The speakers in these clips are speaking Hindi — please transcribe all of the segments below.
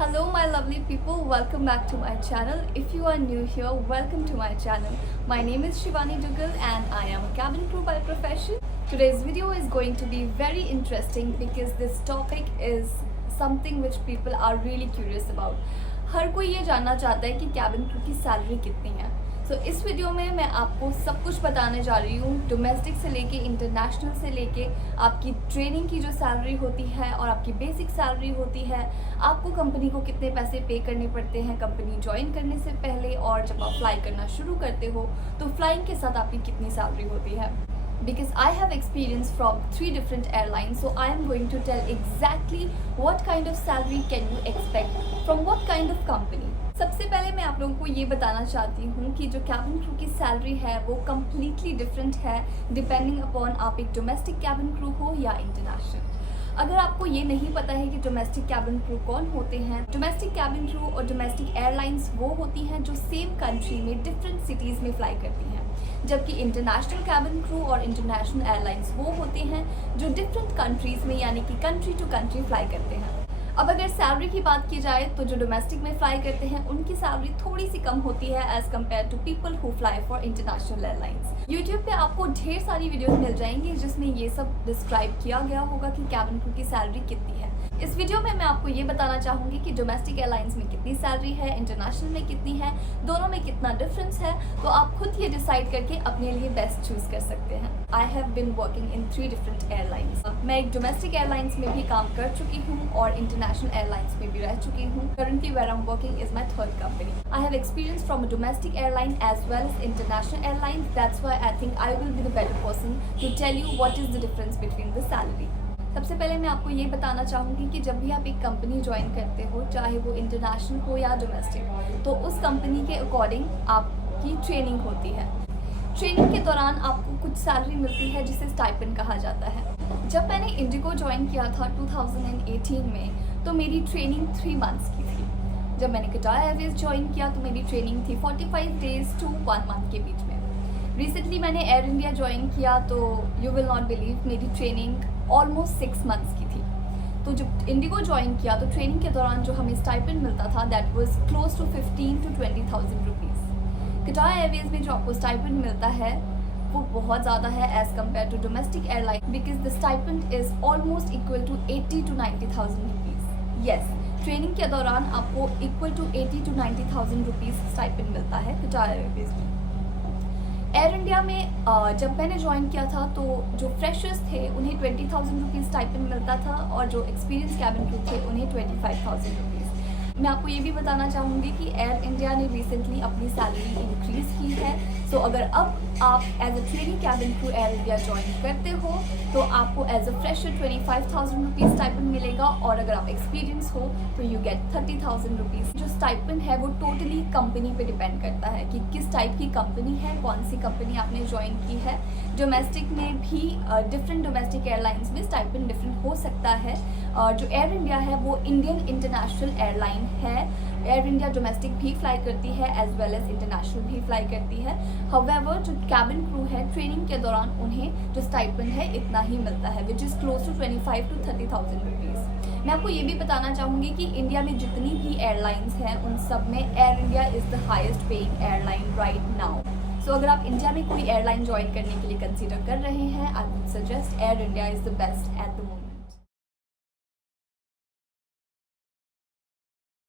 Hello my lovely people, welcome back to my channel. If you are new here, welcome to my channel. My name is Shivani Dugal and I am a cabin crew by profession. Today's video is going to be very interesting because this topic is something which people are really curious about. हर कोई ये जानना चाहता है कि cabin crew की salary कितनी है. तो इस वीडियो में मैं आपको सब कुछ बताने जा रही हूँ, डोमेस्टिक से लेके इंटरनेशनल से लेके आपकी ट्रेनिंग की जो सैलरी होती है और आपकी बेसिक सैलरी होती है, आपको कंपनी को कितने पैसे पे करने पड़ते हैं कंपनी ज्वाइन करने से पहले, और जब आप फ्लाई करना शुरू करते हो तो फ्लाइंग के साथ आपकी कितनी सैलरी होती है. Because I have experience from 3 different airlines, so I am going to tell exactly what kind of salary can you expect from what kind of company. सबसे पहले मैं आप लोगों को ये बताना चाहती हूँ कि जो कैबिन क्रू की सैलरी है वो कम्प्लीटली डिफरेंट है डिपेंडिंग अपॉन आप एक डोमेस्टिक कैबिन क्रू हो या इंटरनेशनल. अगर आपको ये नहीं पता है कि डोमेस्टिक कैबिन क्रू कौन होते हैं, डोमेस्टिक कैबिन क्रू और डोमेस्टिक एयरलाइंस वो होती हैं जो सेम कंट्री में डिफरेंट सिटीज़ में फ्लाई करती हैं, जबकि इंटरनेशनल कैबिन क्रू और इंटरनेशनल एयरलाइंस वो होते हैं जो डिफरेंट कंट्रीज़ में यानी कि कंट्री टू कंट्री फ्लाई करते हैं. अब अगर सैलरी की बात की जाए तो जो डोमेस्टिक में फ्लाई करते हैं उनकी सैलरी थोड़ी सी कम होती है as compared to people who fly for international airlines. YouTube पे आपको ढेर सारी वीडियोस मिल जाएंगी जिसमें ये सब डिस्क्राइब किया गया होगा कि कैबिन क्रू की सैलरी कितनी है. इस वीडियो में मैं आपको ये बताना चाहूँगी कि डोमेस्टिक एयरलाइंस में कितनी सैलरी है, इंटरनेशनल में कितनी है, दोनों में कितना डिफरेंस है, तो आप खुद ये डिसाइड करके अपने लिए बेस्ट चूज़ कर सकते हैं. I have been working in 3 different airlines. मैं एक डोमेस्टिक एयरलाइंस में भी काम कर चुकी हूँ और इंटरनेशनल एयरलाइंस में भी रह चुकी हूँ. Currently where I'm working is my 3rd company. I have experience from a domestic airline as well as international airlines. That's why I think I will be the better person to tell you what is the difference between the salary. सबसे पहले मैं आपको ये बताना चाहूँगी कि जब भी आप एक कंपनी ज्वाइन करते हो, चाहे वो इंटरनेशनल हो या डोमेस्टिक, तो उस कंपनी के अकॉर्डिंग आपकी ट्रेनिंग होती है. ट्रेनिंग के दौरान आपको कुछ सैलरी मिलती है जिसे स्टाइपेंड कहा जाता है. जब मैंने इंडिगो ज्वाइन किया था 2018 में तो मेरी ट्रेनिंग 3 मंथ्स की थी. जब मैंने कटार एयरवेज ज्वाइन किया तो मेरी ट्रेनिंग थी 45 डेज टू 1 मंथ के बीच में. रिसेंटली मैंने एयर इंडिया ज्वाइन किया तो यू विल नॉट बिलीव मेरी ट्रेनिंग ऑलमोस्ट 6 मंथ्स की थी. तो जब इंडिगो ज्वाइन किया तो ट्रेनिंग के दौरान जो हमें स्टाइपेंड मिलता था that was close to 15 to 20,000 rupees. Qatar airways में जो आपको स्टाइपेंड मिलता है वो बहुत ज़्यादा है as compared to domestic airline because the stipend is almost equal to 80 to 90,000 rupees. Yes, training के दौरान आपको equal to 80 to 90,000 rupees stipend मिलता है कटार एयरवेज में. एयर इंडिया में जब मैंने ज्वाइन किया था तो जो फ्रेशर्स थे उन्हें 20,000 रुपीज़ स्टाइपेंड मिलता था और जो एक्सपीरियंस कैबिन क्रू थे उन्हें 25,000 रुपीज़. मैं आपको ये भी बताना चाहूँगी कि एयर इंडिया ने रिसेंटली अपनी सैलरी इंक्रीज़ की है. सो अगर अब आप as a training cabin crew Air India join करते हो तो आपको as a fresher 25,000 rupees stipend मिलेगा, और अगर आप एक्सपीरियंस हो तो यू गेट 30,000 रुपीज़. जो स्टाइपेंड है वो टोटली कंपनी पे डिपेंड करता है कि किस टाइप की कंपनी है, कौन सी कंपनी आपने ज्वाइन की है. डोमेस्टिक में भी डिफरेंट डोमेस्टिक एयरलाइंस में स्टाइपेंड डिफरेंट हो सकता है. जो एयर इंडिया है वो इंडियन इंटरनेशनल एयरलाइन है. एयर इंडिया डोमेस्टिक भी फ्लाई करती है एज वेल एज इंटरनेशनल भी फ्लाई करती है. हाउएवर जो कैबिन क्रू है ट्रेनिंग के दौरान उन्हें जो स्टाइपेंड है इतना ही मिलता है which is close to 25 to 30,000 rupees. मैं आपको ये भी बताना चाहूँगी कि इंडिया में जितनी भी एयरलाइंस हैं उन सब में Air India is the highest paying airline right now. So अगर आप इंडिया में कोई एयरलाइन ज्वाइन करने के लिए कंसिडर कर रहे हैं, I would suggest air India is the best at the moment.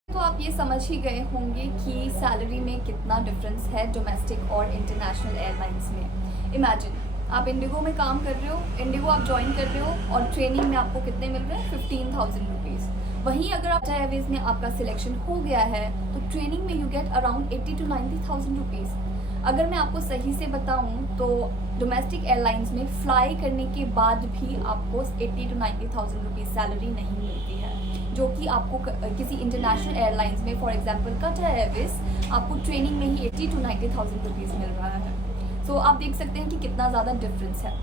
तो आप ये समझ ही गए होंगे कि सैलरी में कितना डिफरेंस है डोमेस्टिक और इंटरनेशनल एयरलाइंस में. इमेजिन आप इंडिगो में काम कर रहे हो, इंडिगो आप ज्वाइन कर रहे हो और ट्रेनिंग में आपको कितने मिल रहे हैं 15,000 रुपीज़. वहीं अगर आप एयरवेज में आपका सिलेक्शन हो गया है तो ट्रेनिंग में you get around 80 to 90,000 rupees. अगर मैं आपको सही से बताऊं तो डोमेस्टिक एयरलाइंस में फ्लाई करने के बाद भी आपको 80 to 90,000 रुपीज़ सैलरी नहीं मिलती है, जो कि आपको किसी इंटरनेशनल एयरलाइंस में फॉर एग्जांपल कटार एयरवेज आपको ट्रेनिंग में ही 80 to 90,000 रुपीज़ मिल रहा है. सो आप देख सकते हैं कि कितना ज़्यादा डिफरेंस है.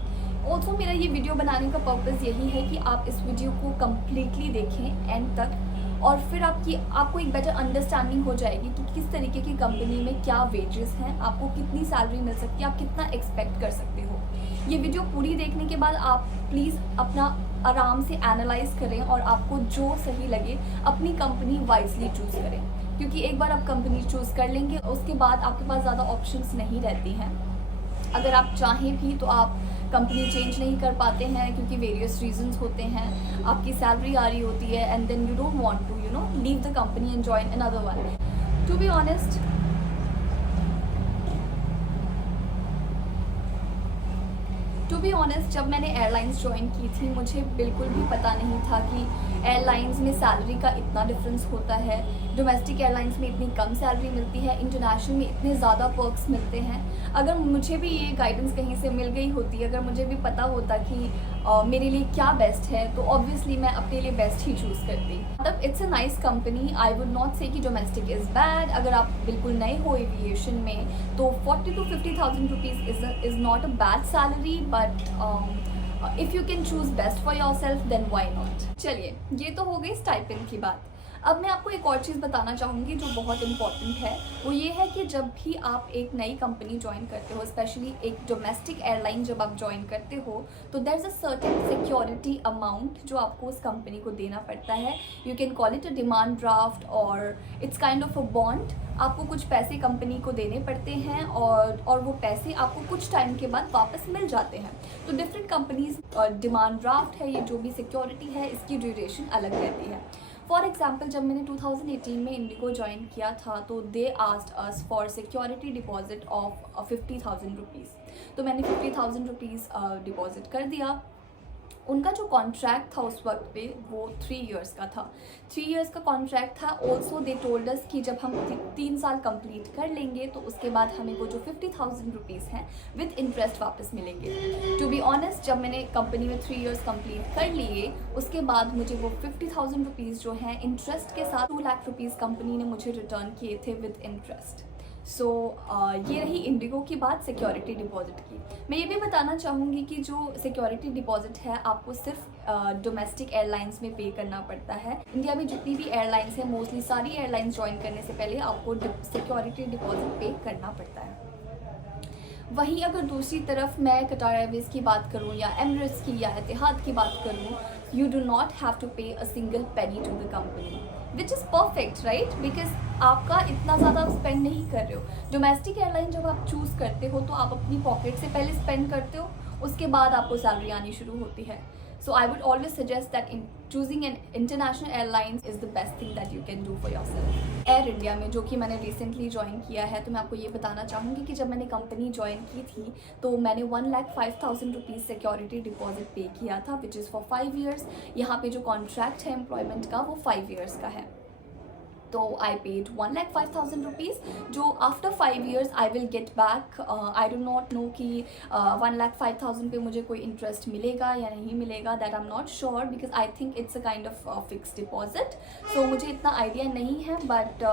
ऑल्सो मेरा ये वीडियो बनाने का पर्पज़ यही है कि आप इस वीडियो को कम्प्लीटली देखें एंड तक, और फिर आपको एक बेटर अंडरस्टैंडिंग हो जाएगी कि किस तरीके की कंपनी में क्या वेजेस हैं, आपको कितनी सैलरी मिल सकती है, आप कितना एक्सपेक्ट कर सकते हो. ये वीडियो पूरी देखने के बाद आप प्लीज़ अपना आराम से एनालाइज करें और आपको जो सही लगे अपनी कंपनी वाइजली चूज़ करें, क्योंकि एक बार आप कंपनी चूज़ कर लेंगे उसके बाद आपके पास ज़्यादा ऑप्शंस नहीं रहती हैं। अगर आप चाहें भी तो आप कंपनी चेंज नहीं कर पाते हैं क्योंकि वेरियस रीजंस होते हैं, आपकी सैलरी आ रही होती है and then you don't want to leave the company and join another one. To be honest, जब मैंने एयरलाइंस ज्वाइन की थी मुझे बिल्कुल भी पता नहीं था कि एयरलाइंस में सैलरी का इतना डिफरेंस होता है। डोमेस्टिक एयरलाइंस में इतनी कम सैलरी मिलती है, इंटरनेशनल में इतने ज़्यादा पर्क्स मिलते हैं। अगर मुझे भी ये गाइडेंस कहीं से मिल गई होती, अगर मुझे भी पता होता कि मेरे लिए क्या बेस्ट है, तो ऑब्वियसली मैं अपने लिए बेस्ट ही चूज़ करती। मतलब it's a nice company, I would not से कि डोमेस्टिक इज़ बैड। अगर आप बिल्कुल नए हो एविएशन में तो 40,000 to 50,000 rupees is not a bad salary, but if you can choose best for yourself then why not. चलिए, ये तो हो गई स्टाइपेंड की बात। अब मैं आपको एक और चीज़ बताना चाहूँगी जो बहुत इंपॉर्टेंट है। वो ये है कि जब भी आप एक नई कंपनी ज्वाइन करते हो, स्पेशली एक डोमेस्टिक एयरलाइन जब आप ज्वाइन करते हो, तो there is a certain security amount जो आपको उस कंपनी को देना पड़ता है। You can call it a demand draft और it's kind of a bond. आपको कुछ पैसे कंपनी को देने पड़ते हैं और वो पैसे आपको कुछ टाइम के बाद वापस मिल जाते हैं। तो डिफरेंट कंपनीज डिमांड ड्राफ्ट है, ये जो भी सिक्योरिटी है, इसकी ड्यूरेशन अलग रहती है। फॉर एग्जाम्पल, जब मैंने 2018 में इंडिगो ज्वाइन किया था तो they asked us for security deposit of 50,000 rupees. तो मैंने 50,000 रुपीज़ डिपॉजिट कर दिया। उनका जो कॉन्ट्रैक्ट था उस वक्त पे वो 3 इयर्स का था। 3 इयर्स का कॉन्ट्रैक्ट था। ऑल्सो दे टोल्ड अस कि जब हम 3 साल कंप्लीट कर लेंगे तो उसके बाद हमें वो जो 50,000 रुपीज़ हैं विद इंटरेस्ट वापस मिलेंगे। टू बी ऑनेस्ट, जब मैंने कंपनी में 3 इयर्स कंप्लीट कर लिए उसके बाद मुझे वो 50,000 रुपीज़ जो हैं इंटरेस्ट के साथ 2 लाख रुपीज़ कंपनी ने मुझे रिटर्न किए थे विद इंटरेस्ट। सो ये रही इंडिगो की बात सिक्योरिटी डिपॉजिट की। मैं ये भी बताना चाहूँगी कि जो सिक्योरिटी डिपॉजिट है आपको सिर्फ डोमेस्टिक एयरलाइंस में पे करना पड़ता है। इंडिया में जितनी भी एयरलाइंस हैं, मोस्टली सारी एयरलाइंस ज्वाइन करने से पहले आपको सिक्योरिटी डिपॉजिट पे करना पड़ता है। वहीं अगर दूसरी तरफ मैं कटार एयरवेज की बात करूँ या एमिरेट्स की या एतिहाद की बात करूँ, you do not have to pay a single penny to the company, which is perfect, right? Because आपका इतना ज़्यादा स्पेंड नहीं कर रहे हो। डोमेस्टिक एयरलाइन जब आप चूज़ करते हो तो आप अपनी पॉकेट से पहले स्पेंड करते हो, उसके बाद आपको सैलरी आनी शुरू होती है। So I would always suggest that in choosing an international airlines is the best thing that you can do for yourself. Air India में, जो कि मैंने रिसेंटली ज्वाइन किया है, तो मैं आपको ये बताना चाहूँगी कि जब मैंने कंपनी ज्वाइन की थी तो मैंने 1,05,000 रुपीज़ सिक्योरिटी डिपॉजिट पे किया था, विच इज़ फॉर 5 ईयर्स। यहाँ पे जो कॉन्ट्रैक्ट है एम्प्लॉयमेंट का वो 5 ईयर्स का है। तो आई पेड 1,05,000 रुपीज़, जो after 5 years I will get back. I do not know कि 1,05,000 पे मुझे कोई इंटरेस्ट मिलेगा या नहीं मिलेगा, that I am not sure because I think it's a kind of fix deposit. So मुझे इतना आइडिया नहीं है, but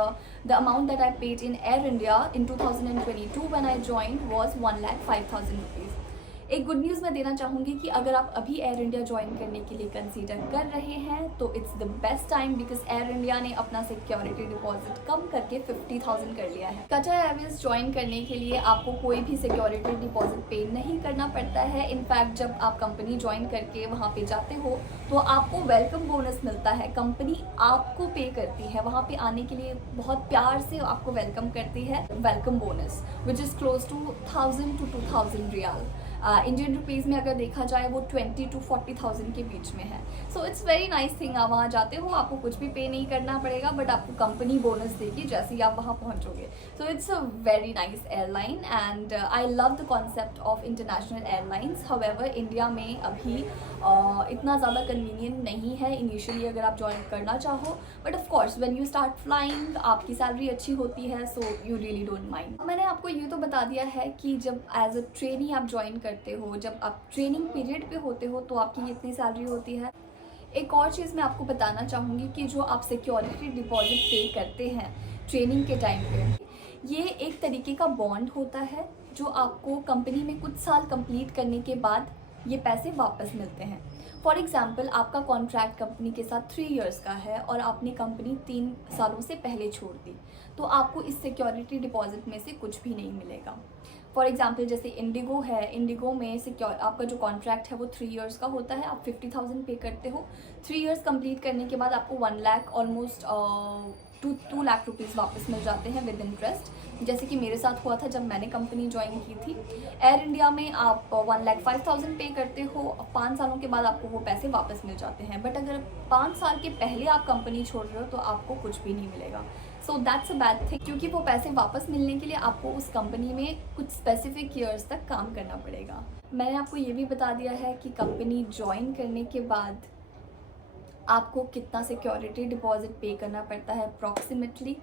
the amount that I paid in Air India in 2022 when I join was 1,05,000 rupees. एक गुड न्यूज़ मैं देना चाहूँगी कि अगर आप अभी एयर इंडिया ज्वाइन करने के लिए कंसीडर कर रहे हैं तो it's the best time, because air India ने अपना सिक्योरिटी डिपॉजिट कम करके 50,000 कर लिया है। कटार एयरवेज ज्वाइन करने के लिए आपको कोई भी सिक्योरिटी डिपॉजिट पे नहीं करना पड़ता है। इनफैक्ट जब आप कंपनी ज्वाइन करके वहाँ पे जाते हो तो आपको वेलकम बोनस मिलता है, कंपनी आपको पे करती है। वहाँ पे आने के लिए बहुत प्यार से आपको वेलकम करती है, welcome bonus which is close to 1,000 to 2,000 रियाल। इंडियन रुपीज़ में अगर देखा जाए वो 20,000 to 40,000 के बीच में है। So it's very nice thing. आप वहाँ जाते हो, आपको कुछ भी पे नहीं करना पड़ेगा, बट आपको कंपनी बोनस देगी जैसे ही आप वहाँ पहुँचोगे। So it's a very nice airline and I love the concept of international airlines. However India में अभी इतना ज़्यादा कन्वीनियंट नहीं है इनिशियली अगर आप ज्वाइन करना चाहो, but of course when you start flying आपकी सैलरी अच्छी होती है, so you really don't mind. मैंने आपको ये तो बता दिया है कि जब एज अ ट्रेनी आप ज्वाइन करते हो, जब आप ट्रेनिंग पीरियड पे होते हो तो आपकी कितनी सैलरी होती है। एक और चीज़ मैं आपको बताना चाहूँगी कि जो आप सिक्योरिटी डिपॉजिट पे करते हैं ट्रेनिंग के टाइम पे, ये एक तरीके का बॉन्ड होता है जो आपको कंपनी में कुछ साल कंप्लीट करने के बाद ये पैसे वापस मिलते हैं। फॉर एग्ज़ाम्पल, आपका कॉन्ट्रैक्ट कंपनी के साथ 3 इयर्स का है और आपने कंपनी 3 सालों से पहले छोड़ दी, तो आपको इस सिक्योरिटी डिपॉजिट में से कुछ भी नहीं मिलेगा। फॉर एग्जाम्पल जैसे इंडिगो है, इंडिगो में सिक्योर आपका जो कॉन्ट्रैक्ट है वो 3 इयर्स का होता है। आप 50,000 पे करते हो, 3 इयर्स कंप्लीट करने के बाद आपको 1 लाख ऑलमोस्ट 2 लाख रुपीज़ वापस मिल जाते हैं विद इंटरेस्ट, जैसे कि मेरे साथ हुआ था जब मैंने कंपनी ज्वाइन की थी। एयर इंडिया में आप 1,05,000 पे करते हो, 5 सालों के बाद आपको वो पैसे वापस मिल जाते हैं। बट अगर 5 साल के पहले आप कंपनी छोड़ रहे हो तो आपको कुछ भी नहीं मिलेगा। So that's a bad thing, क्योंकि वो पैसे वापस मिलने के लिए आपको उस कंपनी में कुछ स्पेसिफिक ईयर्स तक काम करना पड़ेगा। मैंने आपको ये भी बता दिया है कि कंपनी ज्वाइन करने के बाद आपको कितना सिक्योरिटी डिपॉजिट पे करना पड़ता है अप्रॉक्सीमेटली।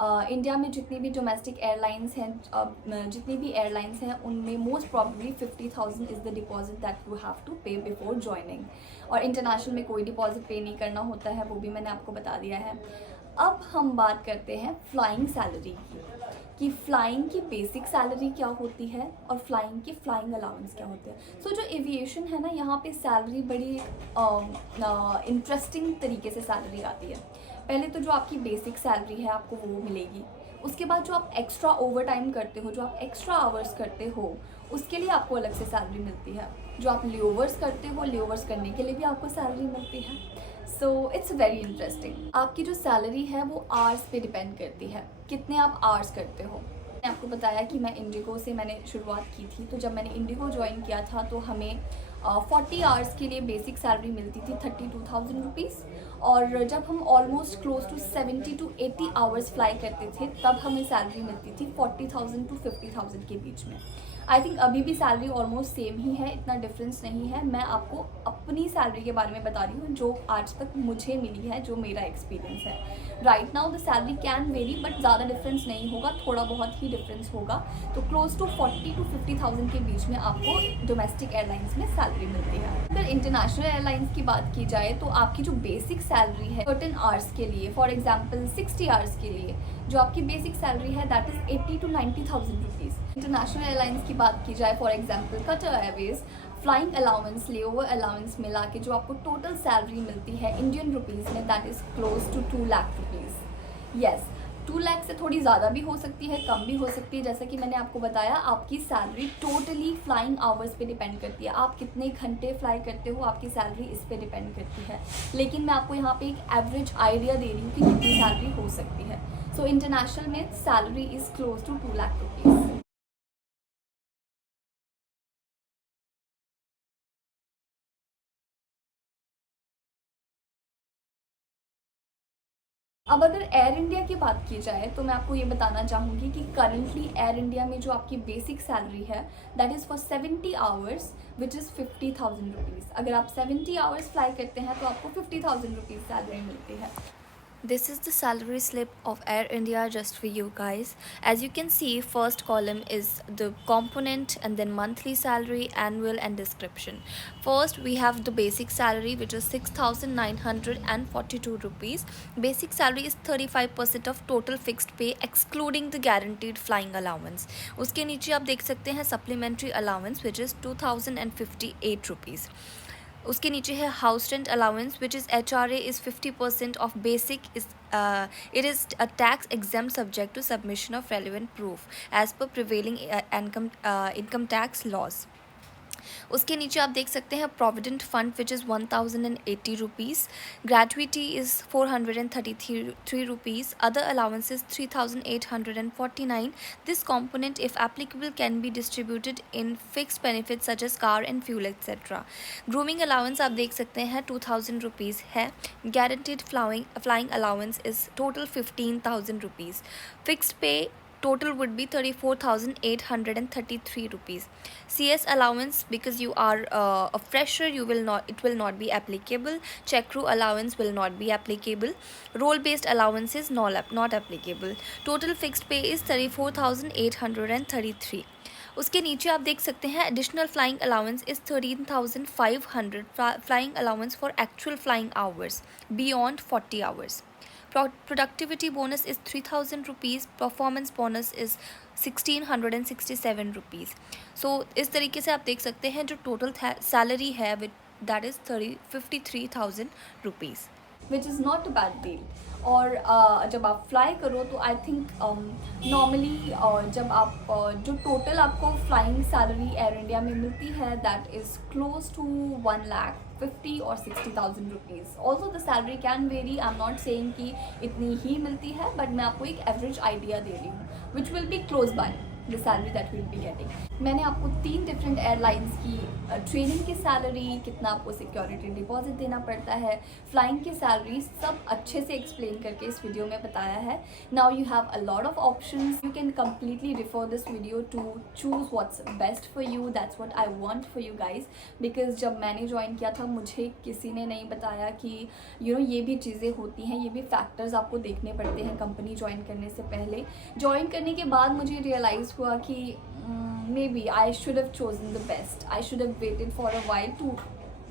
इंडिया में जितनी भी डोमेस्टिक एयरलाइंस हैं, जितनी भी एयरलाइंस हैं, उनमें most probably 50,000 is the deposit that you have to pay before joining. और इंटरनेशनल में कोई डिपॉजिट पे नहीं करना होता है, वो भी मैंने आपको बता दिया है। अब हम बात करते हैं फ्लाइंग सैलरी की, कि फ़्लाइंग की बेसिक सैलरी क्या होती है और फ्लाइंग की फ्लाइंग अलाउंस क्या होते हैं। सो जो एविएशन है ना, यहाँ पे सैलरी बड़ी इंटरेस्टिंग तरीके से सैलरी आती है। पहले तो जो आपकी बेसिक सैलरी है आपको वो मिलेगी, उसके बाद जो आप एक्स्ट्रा ओवर टाइम करते हो, जो आप एक्स्ट्रा आवर्स करते हो, उसके लिए आपको अलग से सैलरी मिलती है। जो आप लेओवर्स करते हो, लेओवर्स करने के लिए भी आपको सैलरी मिलती है। So it's very interesting. आपकी जो सैलरी है वो आवर्स पे डिपेंड करती है, कितने आप आवर्स करते हो। मैंने आपको बताया कि मैं इंडिगो से मैंने शुरुआत की थी, तो जब मैंने इंडिगो ज्वाइन किया था तो हमें 40 आवर्स के लिए बेसिक सैलरी मिलती थी 32,000 रुपीज़, और जब हम almost close to 70 to 80 hours fly करते थे तब हमें सैलरी मिलती थी 40,000 to 50,000 के बीच में। आई थिंक अभी भी सैलरी ऑलमोस्ट सेम ही है, इतना डिफरेंस नहीं है। मैं आपको अपनी सैलरी के बारे में बता रही हूँ जो आज तक मुझे मिली है, जो मेरा एक्सपीरियंस है। Right now the salary can very, but ज़्यादा डिफरेंस नहीं होगा, थोड़ा बहुत ही डिफरेंस होगा। तो क्लोज टू 40 to 50,000 के बीच में आपको डोमेस्टिक एयरलाइंस में सैलरी मिलती है। अगर इंटरनेशनल एयरलाइंस की बात की जाए तो आपकी जो बेसिक सैलरी है सर्टेन आवर्स के लिए, फॉर एग्जाम्पल 60 आवर्स के लिए, जो आपकी बेसिक सैलरी है that is 80 to 90,000 rupees. International airlines की बात की जाए, for example Qatar Airways, flying allowance, layover allowance मिला के जो आपको टोटल सैलरी मिलती है इंडियन रुपीज़ में that is close to 2 lakh rupees. Yes, 2 lakh से थोड़ी ज़्यादा भी हो सकती है, कम भी हो सकती है। जैसा कि मैंने आपको बताया, आपकी सैलरी टोटली फ्लाइंग आवर्स पे डिपेंड करती है। आप कितने घंटे फ्लाई करते हो, आपकी सैलरी इस पे डिपेंड करती है। लेकिन मैं आपको यहाँ पे एक एवरेज आइडिया दे रही हूँ कि कितनी सैलरी हो सकती है। सो इंटरनेशनल में salary is close to 2 lakh rupees. अब अगर एयर इंडिया की बात की जाए तो मैं आपको ये बताना चाहूँगी कि करंटली एयर इंडिया में जो आपकी बेसिक सैलरी है that is for 70 hours which is 50,000 rupees. अगर आप 70 आवर्स फ्लाई करते हैं तो आपको 50,000 रुपीज़ सैलरी मिलती है। This is the salary slip of Air India just for you guys. As you can see, first column is the component and then monthly salary, annual and description. First we have the basic salary which is 6,942 rupees. Basic salary is 35% of total fixed pay excluding the guaranteed flying allowance. उसके नीचे आप देख सकते हैं supplementary allowance which is 2,058 rupees. उसके नीचे है house rent allowance which is HRA is 50% of basic is it is a tax exempt subject to submission of relevant proof as per prevailing income tax laws. उसके नीचे आप देख सकते हैं provident fund which is 1,080 rupees, gratuity is 433 rupees, other allowances 3,849. This component if applicable can be distributed in fixed benefits such as car and fuel etc. Grooming allowance आप देख सकते हैं 2,000 रुपीज़ है, guaranteed flying allowance is total 15,000 rupees, fixed पे total would be 34,833 rupees. CS allowance, because you are a fresher, it will not be applicable. Check crew allowance will not be applicable. Role based allowance is not applicable. Total fixed pay is 34,833. उसके नीचे आप देख सकते हैं additional flying allowance is 13,500 flying allowance for actual flying hours beyond 40 hours. Productivity bonus is 3,000 rupees. Performance bonus is 1,667 rupees. So इस तरीके से आप देख सकते हैं जो टोटल सैलरी है that is 53,000 rupees. Which is not a bad deal. और जब आप फ्लाई करो तो आई थिंक नॉर्मली जब आप जो टोटल आपको फ्लाइंग सैलरी एयर इंडिया में मिलती है दैट इज़ क्लोज टू 1,50,000 और 60,000 rupees. Also the salary can very, I am not saying कि इतनी ही मिलती है, बट मैं आपको एक एवरेज आइडिया दे रही हूँ which will be close by the salary that will be getting. मैंने आपको 3 डिफरेंट एयरलाइंस की ट्रेनिंग की सैलरी, कितना आपको सिक्योरिटी डिपॉजिट देना पड़ता है, फ्लाइंग की सैलरी, सब अच्छे से एक्सप्लेन करके इस वीडियो में बताया है. Now you have a lot of options, you can completely refer this video to choose what's best for you. That's what I want for you guys, because जब मैंने ज्वाइन किया था मुझे किसी ने नहीं बताया कि ये भी चीज़ें होती हैं, ये भी फैक्टर्स आपको देखने पड़ते हैं कंपनी ज्वाइन करने से पहले. ज्वाइन करने के बाद मुझे रियलाइज़ हुआ कि maybe I should have chosen the best. I should have waited for a while to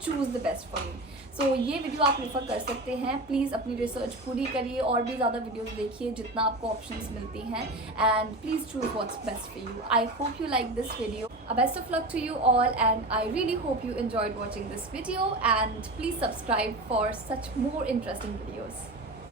choose the best for me. So ये वीडियो आप रेफर कर सकते हैं. प्लीज़ अपनी रिसर्च पूरी करिए और भी ज़्यादा वीडियोस देखिए जितना आपको ऑप्शंस मिलती हैं, and please choose what's best for you. I hope you like this video. A best of luck to you all, and I really hope you enjoyed watching this video, and please subscribe for such more interesting videos.